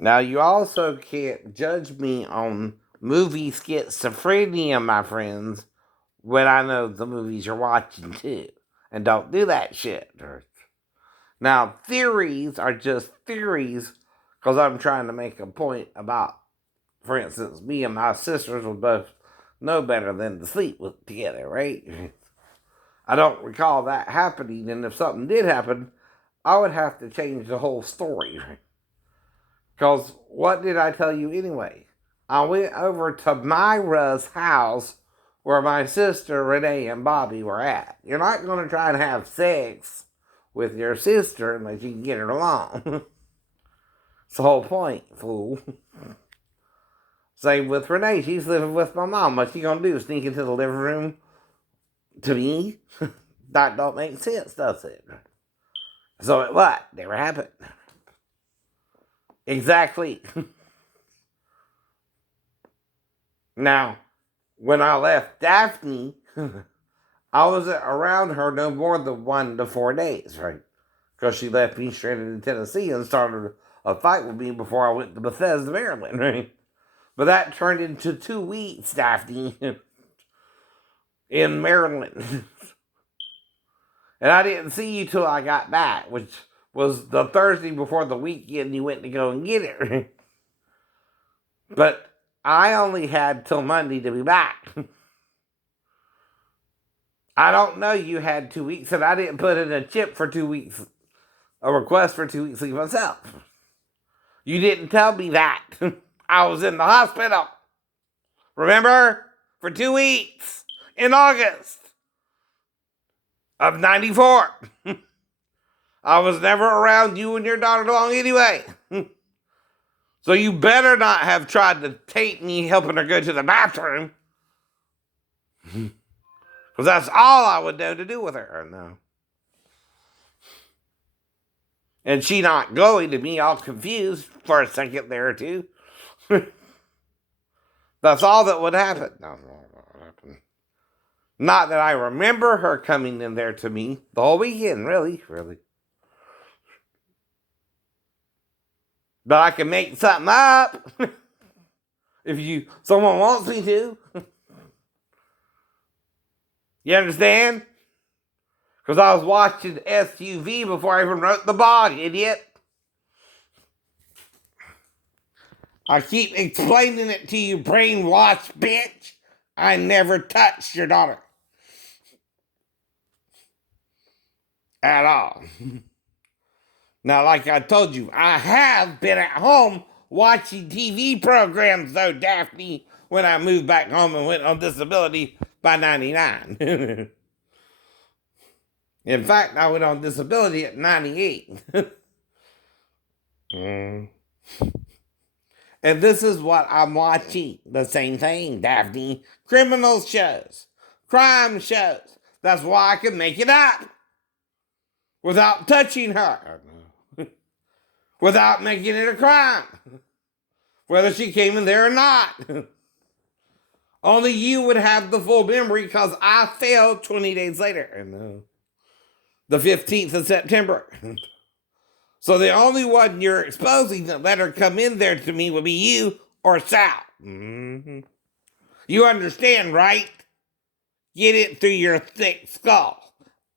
Now, you also can't judge me on movie schizophrenia, my friends, when I know the movies you're watching too. And don't do that shit. Now, theories are just theories because I'm trying to make a point about, for instance, me and my sisters would both know better than to sleep together, right? I don't recall that happening, and if something did happen, I would have to change the whole story. Because what did I tell you anyway? I went over to Myra's house where my sister Renee and Bobby were at. You're not going to try and have sex with your sister unless you can get her along. It's the whole point, fool. Same with Renee. She's living with my mom. What's she going to do? Sneak into the living room to me? That don't make sense, does it? So it what? Never happened. Exactly. Now, when I left Daphne, I wasn't around her no more than 1 to 4 days, right? Because she left me stranded in Tennessee and started a fight with me before I went to Bethesda, Maryland, right? But that turned into 2 weeks, Daphne, in Maryland. And I didn't see you till I got back, which was the Thursday before the weekend you went to go and get it. But I only had till Monday to be back. I don't know you had 2 weeks, and I didn't put in a chip for 2 weeks, a request for 2 weeks leave myself. You didn't tell me that. I was in the hospital. Remember? For 2 weeks in August of 94. I was never around you and your daughter long anyway. So you better not have tried to tape me helping her go to the bathroom. Because that's all I would know to do with her. No. And she not going to me all confused for a second there or two. That's all that would happen. No. Not that I remember her coming in there to me the whole weekend, really. But I can make something up if someone wants me to. You understand? Because I was watching SUV before I even wrote the blog, idiot. I keep explaining it to you, brainwashed bitch. I never touched your daughter. At all. Now, like I told you, I have been at home watching TV programs, though, Daphne, when I moved back home and went on disability by 99. In fact, I went on disability at 98. And this is what I'm watching. The same thing, Daphne. Criminal shows. Crime shows. That's why I can make it up. Without touching her. Without making it a crime. Whether she came in there or not. Only you would have the full memory because I failed 20 days later. The 15th of September. So the only one you're exposing that let her come in there to me would be you or Sal. Mm-hmm. You understand, right? Get it through your thick skull.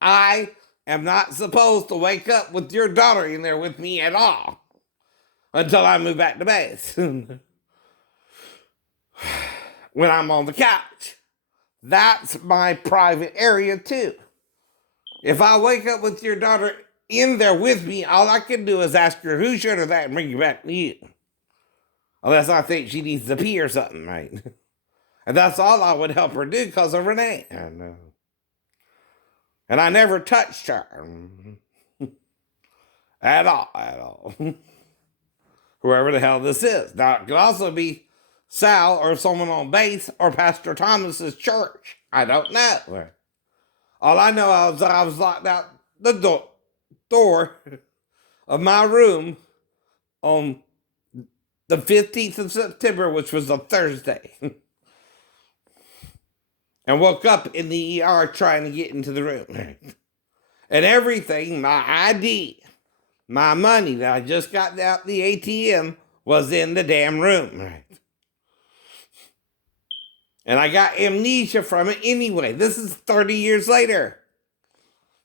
I am not supposed to wake up with your daughter in there with me at all until I move back to base. When I'm on the couch. That's my private area too. If I wake up with your daughter in there with me, all I can do is ask her who showed her that and bring you back to you. Unless I think she needs to pee or something, right? And that's all I would help her do because of Renee. I know. And I never touched her. At all. Whoever the hell this is. Now, it could also be Sal or someone on base or Pastor Thomas's church. I don't know. All I know is I was locked out the door of my room on the 15th of September, which was a Thursday. And woke up in the ER trying to get into the room. And everything, my ID, my money that I just got out the ATM was in the damn room. Right? And I got amnesia from it anyway. This is 30 years later.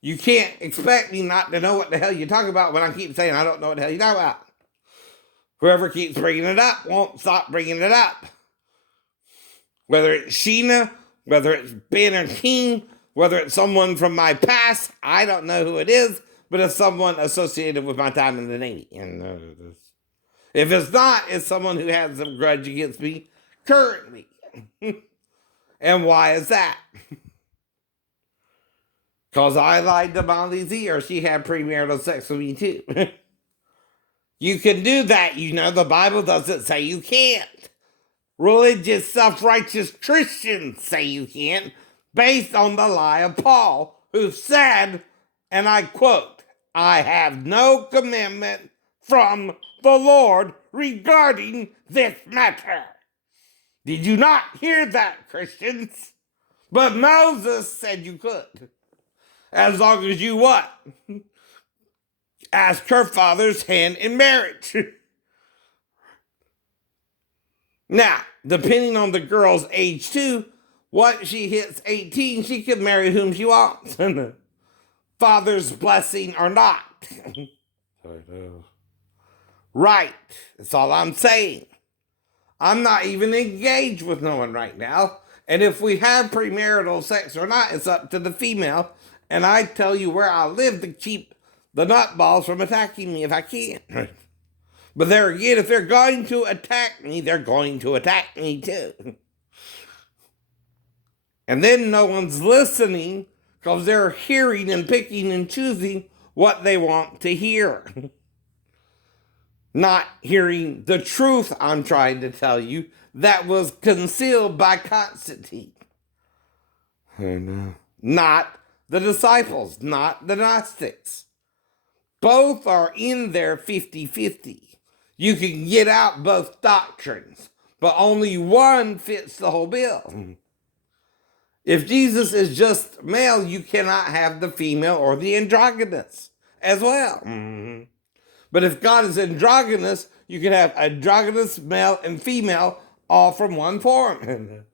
You can't expect me not to know what the hell you talk about when I keep saying I don't know what the hell you talk about. Whoever keeps bringing it up won't stop bringing it up. Whether it's Sheena, whether it's Ben or King, whether it's someone from my past, I don't know who it is, but it's someone associated with my time in the Navy. And if it's not, it's someone who has some grudge against me currently. And why is that? Because I lied to Molly Z, or she had premarital sex with me too. You can do that, you know. The Bible doesn't say you can't. Religious, self-righteous Christians say you can't, based on the lie of Paul, who said, and I quote, "I have no commandment from the Lord regarding this matter." Did you not hear that, Christians? But Moses said you could. As long as you what? Ask her father's hand in marriage. Now, depending on the girl's age too, once she hits 18, she can marry whom she wants. Father's blessing or not. Right. That's all I'm saying. I'm not even engaged with no one right now. And if we have premarital sex or not, it's up to the female. And I tell you where I live to keep the nutballs from attacking me if I can. But there again, if they're going to attack me, they're going to attack me too. And then no one's listening because they're hearing and picking and choosing what they want to hear. Not hearing the truth I'm trying to tell you that was concealed by Constantine. Not the disciples, not the Gnostics. Both are in there 50-50. You can get out both doctrines, but only one fits the whole bill. If Jesus is just male, you cannot have the female or the androgynous as well. But if God is androgynous, you can have androgynous male and female all from one form.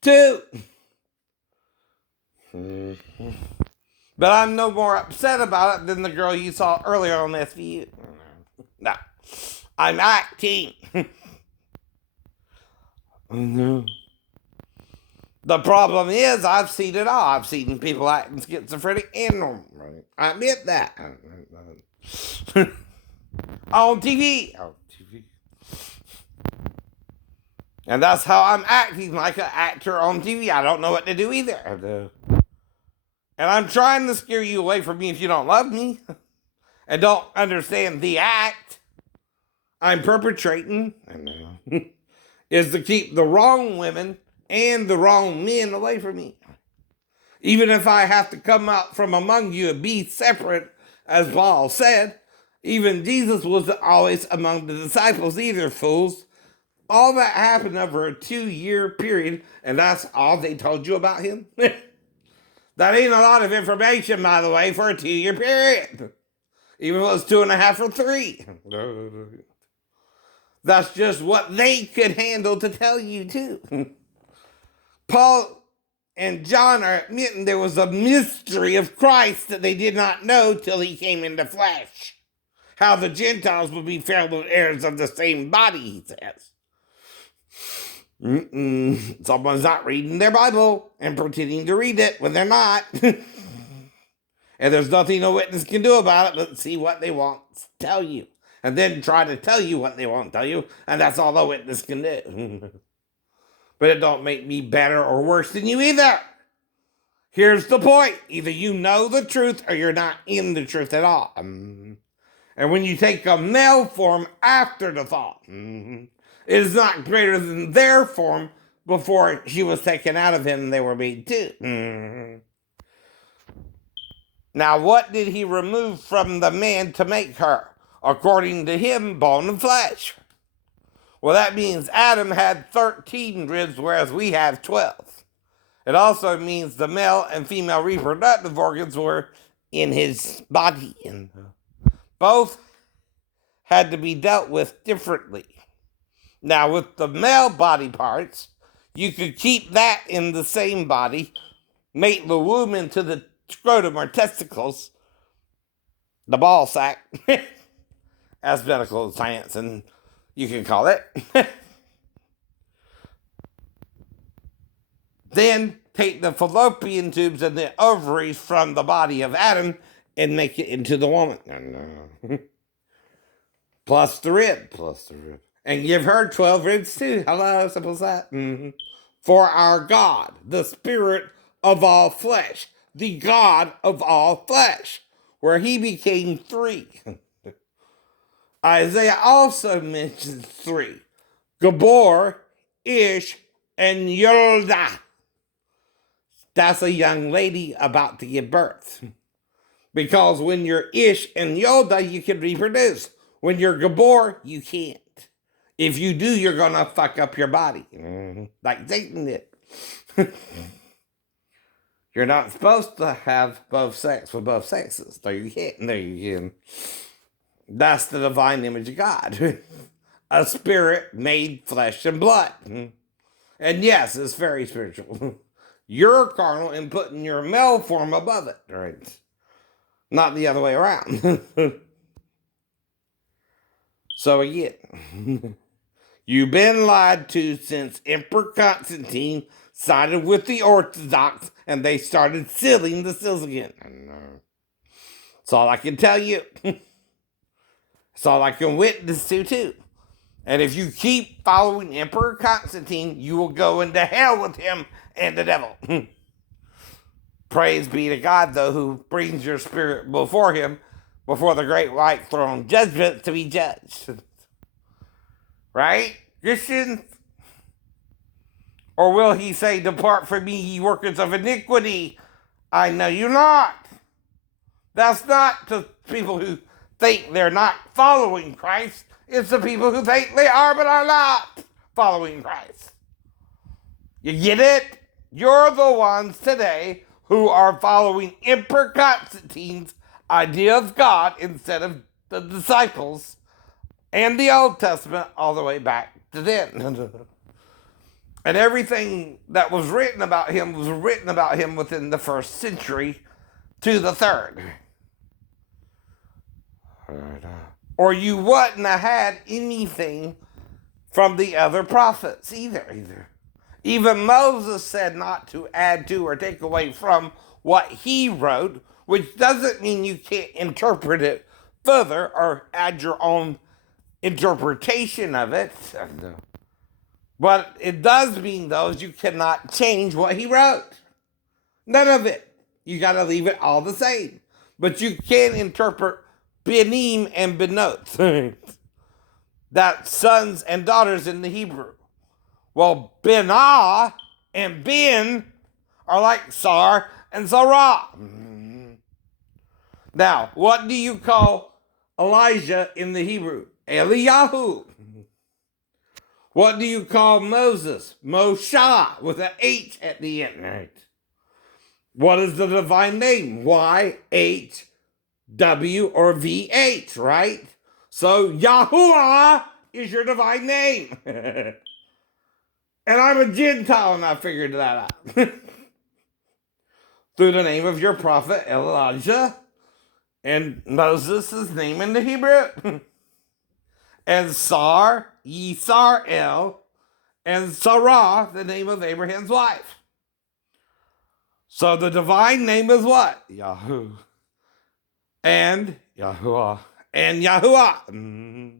Two. But I'm no more upset about it than the girl you saw earlier on SVU. No. I'm acting. The problem is, I've seen it all. I've seen people acting schizophrenic and normal. I admit that. On TV. And that's how I'm acting, like an actor on TV. I don't know what to do either. And I'm trying to scare you away from me if you don't love me and don't understand the act I'm perpetrating is to keep the wrong women and the wrong men away from me. Even if I have to come out from among you and be separate, as Paul said, even Jesus was always among the disciples either, fools. All that happened over a 2-year period, and that's all they told you about him? That ain't a lot of information, by the way, for a 2-year period. Even if it was 2.5 or 3. That's just what they could handle to tell you, too. Paul and John are admitting there was a mystery of Christ that they did not know till he came into flesh. How the Gentiles would be fellow heirs of the same body, he says. Someone's not reading their Bible and pretending to read it when they're not. And there's nothing a witness can do about it but see what they want to tell you. And then try to tell you what they won't tell you. And that's all a witness can do. But it don't make me better or worse than you either. Here's the point. Either you know the truth or you're not in the truth at all. And when you take a male form after the thought, it is not greater than their form before she was taken out of him and they were made too. Now, what did he remove from the man to make her? According to him, bone and flesh. Well, that means Adam had 13 ribs, whereas we have 12. It also means the male and female reproductive organs were in his body. And both had to be dealt with differently. Now, with the male body parts, you could keep that in the same body, mate the womb into the scrotum or testicles, the ball sack, as medical science, and you can call it. Then take the fallopian tubes and the ovaries from the body of Adam and make it into the woman. Plus the rib. And give her 12 ribs too. Hello, simple as that. Mm-hmm. For our God, the Spirit of all flesh, the God of all flesh, where he became three. Isaiah also mentions three: Gabor, Ish, and Yolda. That's a young lady about to give birth. Because when you're Ish and Yolda, you can reproduce. When you're Gabor, you can't. If you do, you're going to fuck up your body. Mm-hmm. Like Satan did. You're not supposed to have both sex with both sexes. There you can. That's the divine image of God. A spirit made flesh and blood. And yes, it's very spiritual. You're carnal and putting your male form above it. Right? Not the other way around. So again, you've been lied to since Emperor Constantine sided with the Orthodox and they started sealing the seals again. That's all I can tell you. That's all I can witness to too. And if you keep following Emperor Constantine, you will go into hell with him and the devil. Praise be to God, though, who brings your spirit before him, before the great white throne judgment to be judged. Right, Christians? Or will he say, depart from me, ye workers of iniquity, I know you not. That's not to people who think they're not following Christ. It's the people who think they are but are not following Christ. You get it? You're the ones today who are following Emperor Constantine's idea of God instead of the disciples and the Old Testament all the way back to then. And everything that was written about him was written about him within the first century to the third. Or you wouldn't have had anything from the other prophets either. Even Moses said not to add to or take away from what he wrote, which doesn't mean you can't interpret it further or add your own interpretation of it. What it does mean, though, is you cannot change what he wrote. None of it. You got to leave it all the same. But you can interpret benim and benot. That's sons and daughters in the Hebrew. Well, benah and ben are like Sar and Sarah. Now, what do you call Elijah in the Hebrew? Eliyahu. What do you call Moses? Moshe, with an H at the end. Right. What is the divine name? Y-H, W, or V-H, right? So Yahuwah is your divine name. And I'm a Gentile and I figured that out. Through the name of your prophet Elijah and Moses' name in the Hebrew. And Sar, Yisrael, and Sarah, the name of Abraham's wife. So the divine name is what? Yahoo. And Yahuwah. And Yahuwah.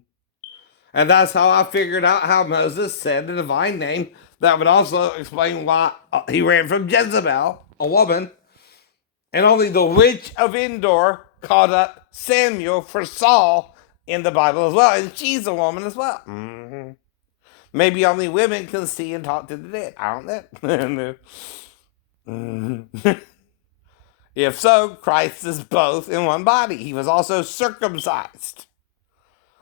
And that's how I figured out how Moses said the divine name. That would also explain why he ran from Jezebel, a woman. And only the witch of Endor called up Samuel for Saul in the Bible as well. And she's a woman as well. Mm-hmm. Maybe only women can see and talk to the dead. I don't know. Mm-hmm. If so, Christ is both in one body. He was also circumcised.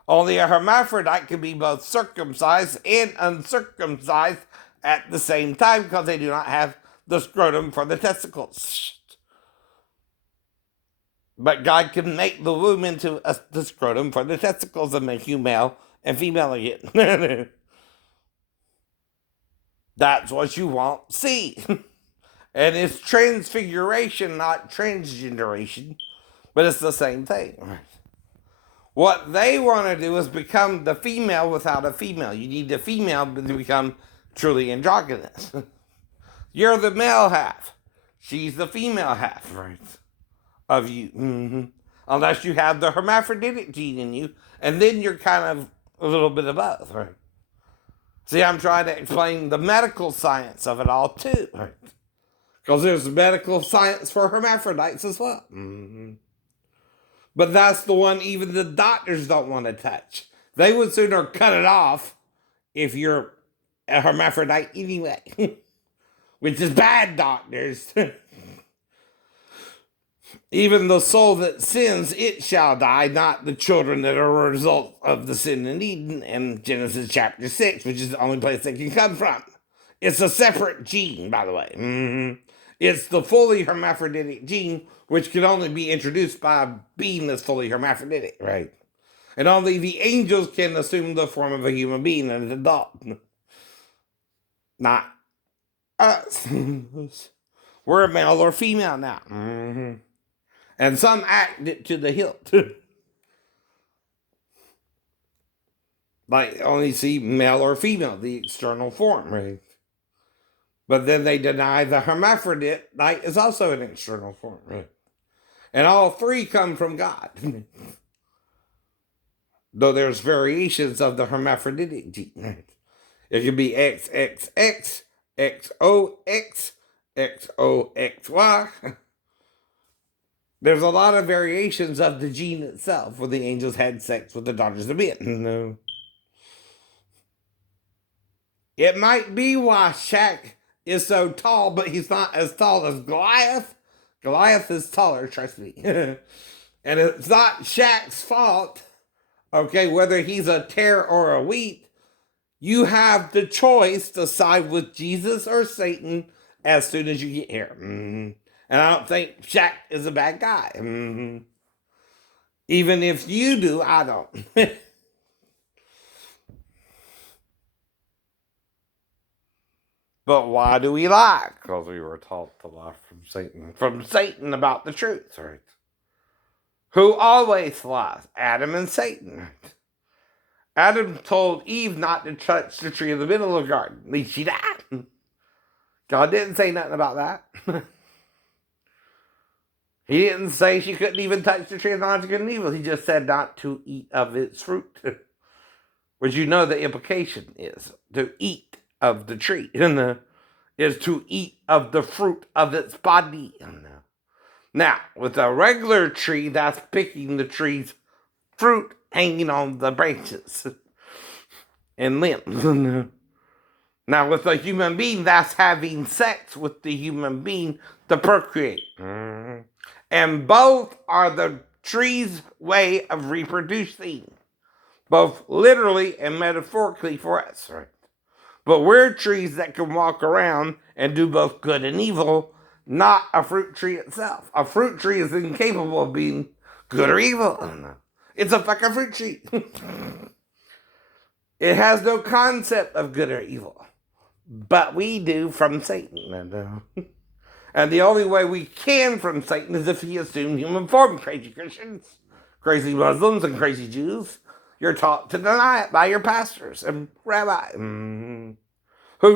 Only a hermaphrodite can be both circumcised and uncircumcised at the same time because they do not have the scrotum for the testicles. But God can make the womb into the scrotum for the testicles and make you male and female again. That's what you want. See. And it's transfiguration, not transgeneration. But it's the same thing. What they want to do is become the female without a female. You need the female to become truly androgynous. You're the male half. She's the female half, right? Of you. Mm-hmm. Unless you have the hermaphroditic gene in you, and then you're kind of a little bit of both, right? See, I'm trying to explain the medical science of it all, too, right? Because there's medical science for hermaphrodites as well. Mm-hmm. But that's the one even the doctors don't want to touch. They would sooner cut it off if you're a hermaphrodite anyway. Which is bad, doctors. Even the soul that sins, it shall die, not the children that are a result of the sin in Eden in Genesis chapter 6, which is the only place they can come from. It's a separate gene, by the way. Mm-hmm. It's the fully hermaphroditic gene, which can only be introduced by a being that's fully hermaphroditic, right? And only the angels can assume the form of a human being and an adult. Not us. We're male or female now. Mm-hmm. And some act it to the hilt. Like only see male or female, the external form, right? But then they deny the hermaphrodite is also an external form, right? And all three come from God. Though there's variations of the hermaphroditic gene. Right? It could be XXX, XOX, XOXY. There's a lot of variations of the gene itself where the angels had sex with the daughters of men. No. It might be why Shaq is so tall, but he's not as tall as Goliath. Goliath is taller, trust me. And it's not Shaq's fault, okay, whether he's a tear or a wheat. You have the choice to side with Jesus or Satan as soon as you get here. Mm-hmm. And I don't think Shaq is a bad guy. Mm-hmm. Even if you do, I don't. But why do we lie? Because we were taught to lie from Satan about the truth, right? Who always lies? Adam and Satan, right? Adam told Eve not to touch the tree in the middle of the garden. At least she died. God didn't say nothing about that. He didn't say she couldn't even touch the tree of knowledge of good and evil. He just said not to eat of its fruit. Which you know the implication is to eat of the tree. Is to eat of the fruit of its body. Now, with a regular tree, that's picking the tree's fruit hanging on the branches and limbs. Now, with a human being, that's having sex with the human being to procreate. And both are the tree's way of reproducing, both literally and metaphorically for us, right? But we're trees that can walk around and do both good and evil, not a fruit tree itself. A fruit tree is incapable of being good or evil. It's a fucking fruit tree. It has no concept of good or evil. But we do from Satan. And the only way we can from Satan is if he assumed human form. Crazy Christians, crazy Muslims, and crazy Jews. You're taught to deny it by your pastors and rabbi. Who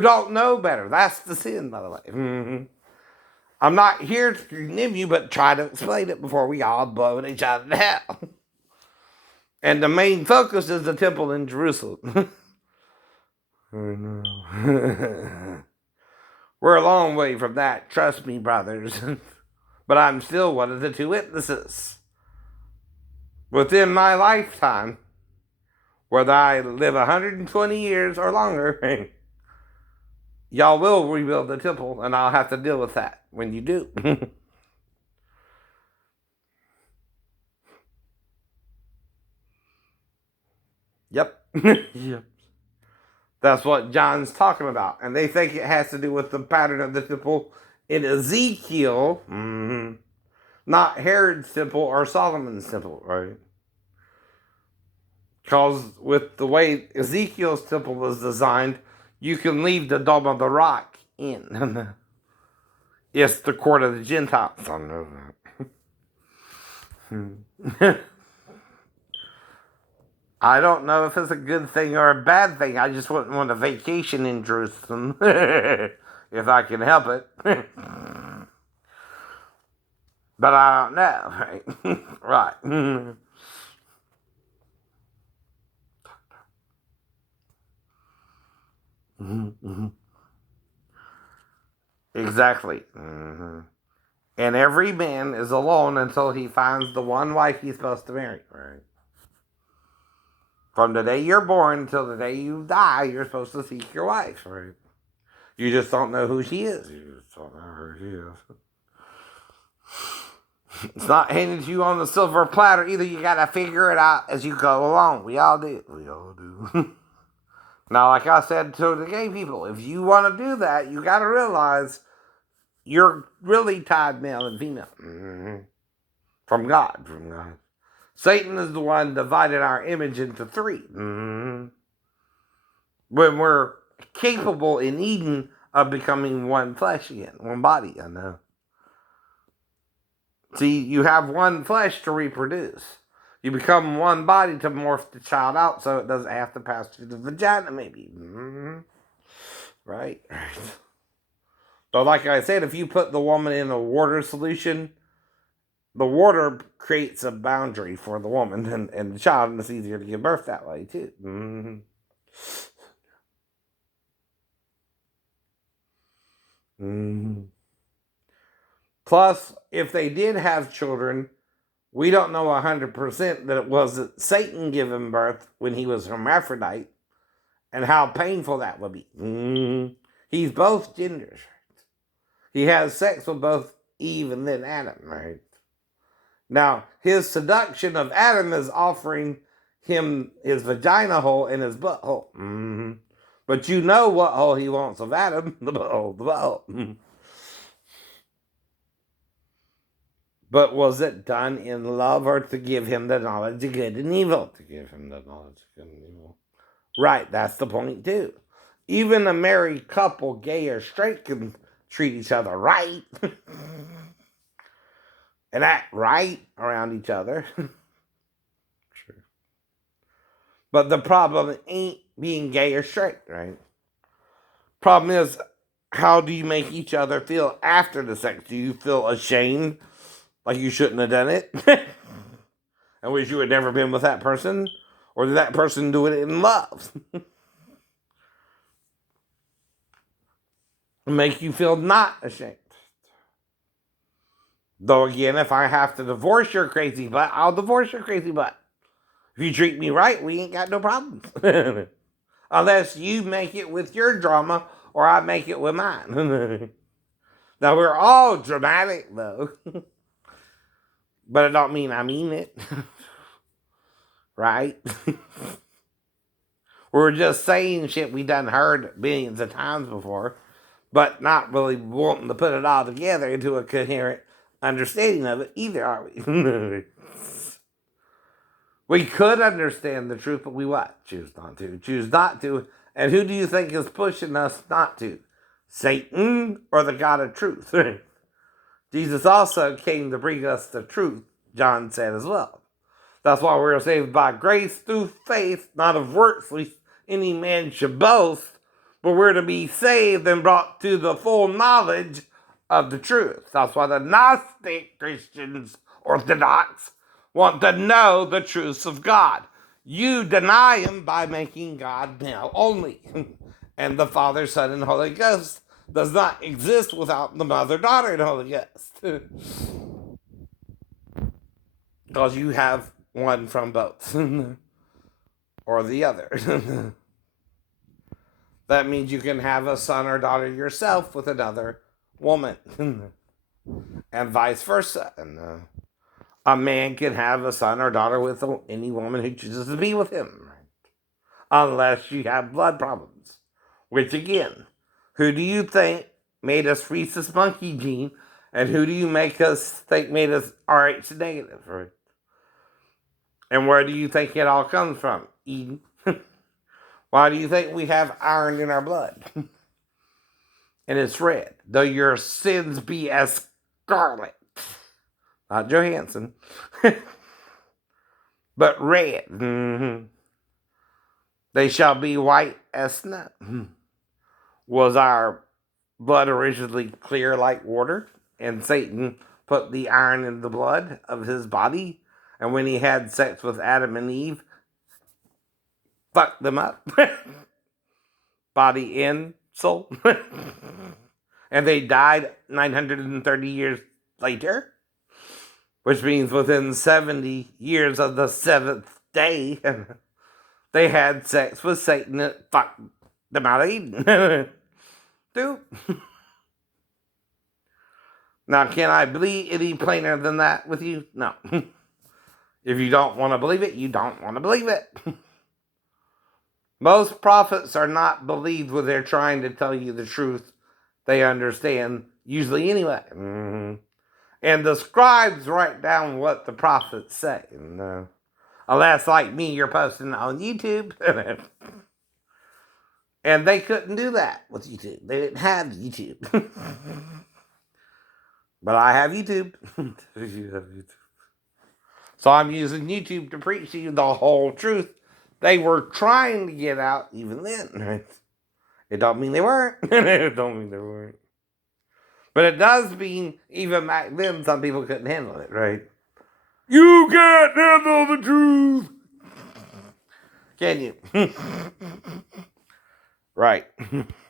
don't know better. That's the sin, by the way. I'm not here to condemn you, but try to explain it before we all blow each other to hell. And the main focus is the temple in Jerusalem. We're a long way from that, trust me, brothers. But I'm still one of the two witnesses. Within my lifetime, whether I live 120 years or longer, y'all will rebuild the temple, and I'll have to deal with that when you do. Yep. Yep. That's what John's talking about. And they think it has to do with the pattern of the temple in Ezekiel. Not Herod's temple or Solomon's temple, right? Because with the way Ezekiel's temple was designed, you can leave the Dome of the Rock in. It's the court of the Gentiles. I know that. I don't know if it's a good thing or a bad thing. I just wouldn't want a vacation in Jerusalem if I can help it. But I don't know, right? Right. Exactly. And every man is alone until he finds the one wife he's supposed to marry. Right. From the day you're born until the day you die, you're supposed to seek your wife. Right. You just don't know who she is. You just don't know who she is. It's not handed to you on the silver platter either. You gotta figure it out as you go along. We all do. We all do. Now, like I said to the gay people, if you want to do that, you gotta realize you're really tied male and female. From God. From God. Satan is the one divided our image into three. When we're capable in Eden of becoming one flesh again, one body, I know. See, you have one flesh to reproduce. You become one body to morph the child out so it doesn't have to pass through the vagina, maybe. Right? So, like I said, if you put the woman in a water solution, the water creates a boundary for the woman and the child, and it's easier to give birth that way, too. Plus, if they did have children, we don't know 100% that it wasn't Satan giving birth when he was hermaphrodite and how painful that would be. He's both genders. He has sex with both Eve and then Adam, right? Now, his seduction of Adam is offering him his vagina hole and his butthole. But you know what hole he wants of Adam, the butthole, the butthole. But was it done in love or to give him the knowledge of good and evil? To give him the knowledge of good and evil. Right, that's the point too. Even a married couple, gay or straight, can treat each other right. And act right around each other. True. But the problem ain't being gay or straight, right? Problem is, how do you make each other feel after the sex? Do you feel ashamed, like you shouldn't have done it? And wish you had never been with that person? Or did that person do it in love? Make you feel not ashamed. Though again, if I have to divorce your crazy butt, I'll divorce your crazy butt. If you treat me right, we ain't got no problems. Unless you make it with your drama or I make it with mine. Now we're all dramatic though. But it don't mean I mean it. Right? We're just saying shit we done heard billions of times before, but not really wanting to put it all together into a coherent understanding of it either, are we? We could understand the truth, but we what? Choose not to. Choose not to. And who do you think is pushing us not to? Satan or the God of truth? Jesus also came to bring us the truth, John said as well. That's why we're saved by grace through faith, not of works, lest any man should boast, but we're to be saved and brought to the full knowledge of the truth. That's why the Gnostic Christians, Orthodox, want to know the truths of God. You deny him by making God male only. And the Father, Son, and Holy Ghost does not exist without the Mother, Daughter, and Holy Ghost. Because you have one from both. Or the other. That means you can have a son or daughter yourself with another woman. And vice versa. And a man can have a son or daughter with any woman who chooses to be with him. Unless you have blood problems. Which again, who do you think made us rhesus monkey gene And who do you make us think made us RH negative? Right? And where do you think it all comes from? Eden. Why do you think we have iron in our blood? And it's red. Though your sins be as scarlet. Not Johansson. But red. Mm-hmm. They shall be white as snow. Was our blood originally clear like water? And Satan put the iron in the blood of his body? And when he had sex with Adam and Eve, fucked them up? Body and soul? And they died 930 years later? Which means within 70 years of the seventh day, they had sex with Satan and fucked them out of Eden. Dude. Now, can I be any plainer than that with you? No. If you don't want to believe it, you don't want to believe it. Most prophets are not believed when they're trying to tell you the truth they understand, usually anyway. Mm-hmm. And the scribes write down what the prophets say. And, unless, like me, you're posting on YouTube. And they couldn't do that with YouTube. They didn't have YouTube. But I have YouTube. You have YouTube. So I'm using YouTube to preach to you the whole truth they were trying to get out even then. Right? It don't mean they weren't. It don't mean they weren't. But it does mean even back then some people couldn't handle it, right? You can't handle the truth. Can you? Right.